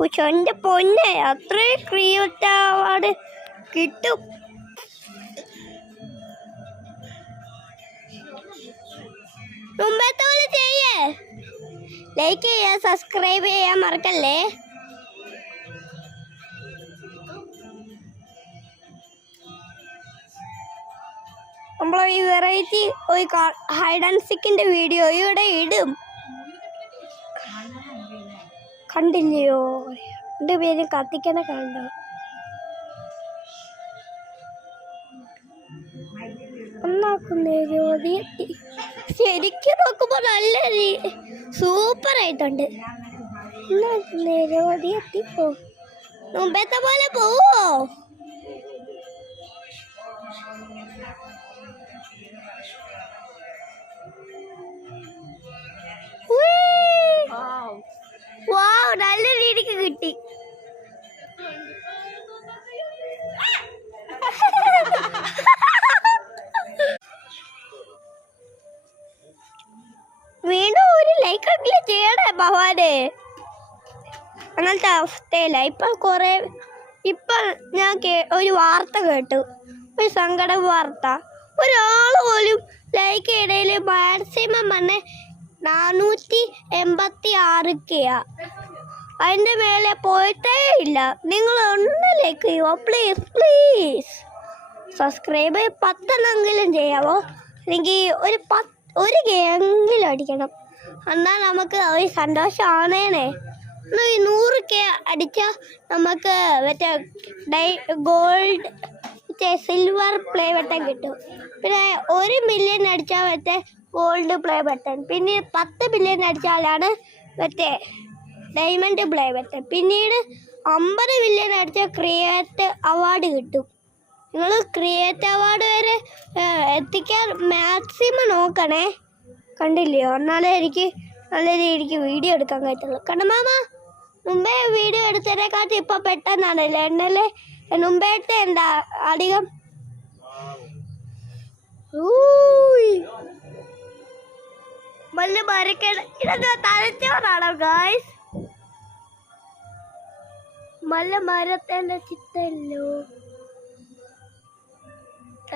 പക്ഷെ എൻ്റെ പൊന്നെ അത്രയും ക്രിയേറ്റ് അവാർഡ് കിട്ടും. മുമ്പത്തെ പോലെ ചെയ്യേ, ലൈക്ക് ചെയ്യാൻ സബ്സ്ക്രൈബ് ചെയ്യാൻ മറക്കല്ലേ. നമ്മൾ ഈ വെറൈറ്റി ഒരു ഹൈഡ് ആൻഡ് സീക്കിന്റെ വീഡിയോ ഇവിടെ ഇടും. കണ്ടില്ലയോ? 2 പേരും കത്തിക്കണ കണ്ടോ? ഒന്നാക്കുന്നേ ജ്യോതി ശരിക്കും നോക്കുമ്പോ നല്ല സൂപ്പർ ആയിട്ടുണ്ട്. ഒന്നാക്കുന്നേ ജ്യോതി എത്തിപ്പോ, മുമ്പത്തെ പോലെ പോവോ? വാവ്, നല്ല രീതിക്ക് കിട്ടി. വീണ്ടും ഒരു ലൈക്ക് എങ്കിലും ചെയ്യണേ ഭവാനെ. അങ്ങനത്തെ അവസ്ഥയില്ല ഇപ്പൊ ഞാൻ ഒരു വാർത്ത കേട്ടു, ഒരു സങ്കട വാർത്ത. ഒരാൾ പോലും ലൈക്ക് ഇടയിൽ മാക്സിമം വന്നെ 486K. അതിൻ്റെ മേലെ പോയിട്ടേ ഇല്ല. നിങ്ങൾ ഒന്ന് ലൈക്ക് ചെയ്യുമോ പ്ലീസ് പ്ലീസ്? സബ്സ്ക്രൈബ് 10 ചെയ്യാവോ? അല്ലെങ്കിൽ ഒരു ഗെയിമെങ്കിലും അടിക്കണം, എന്നാൽ നമുക്ക് ഒരു സന്തോഷമാണേനെ. 100K അടിച്ചാൽ നമുക്ക് മറ്റേ ഗോൾഡ് സിൽവർ പ്ലേ ബട്ടൺ കിട്ടും. പിന്നെ 1 മില്യൺ അടിച്ചാൽ മറ്റേ ഗോൾഡ് പ്ലേ ബട്ടൺ. പിന്നെ 10 മില്യൺ അടിച്ചാലാണ് മറ്റേ ഡയമണ്ട് പ്ലേ ബട്ടൺ. പിന്നീട് 50 മില്യൺ അടിച്ചാൽ ക്രിയേറ്റ് അവാർഡ് കിട്ടും. നിങ്ങൾ ക്രിയേറ്റ് അവാർഡ് വരെ എത്തിക്കാൻ മാക്സിമം നോക്കണേ. കണ്ടില്ലയോ? എന്നാലേ എനിക്ക് നല്ല രീതിക്ക് വീഡിയോ എടുക്കാൻ കഴിയത്തുള്ളൂ. കണ്ട മാമ, മുമ്പേ വീഡിയോ എടുത്തതിനെക്കാട്ടി ഇപ്പം പെട്ടെന്നാണല്ലേ എന്നല്ലേ മുമ്പേത്തെ എന്താ അധികം. ഇതെന്താ തലച്ചോറാണോ ഗായ്സ്? മല മരത്തിന്റെ ചിത്തല്ലോ.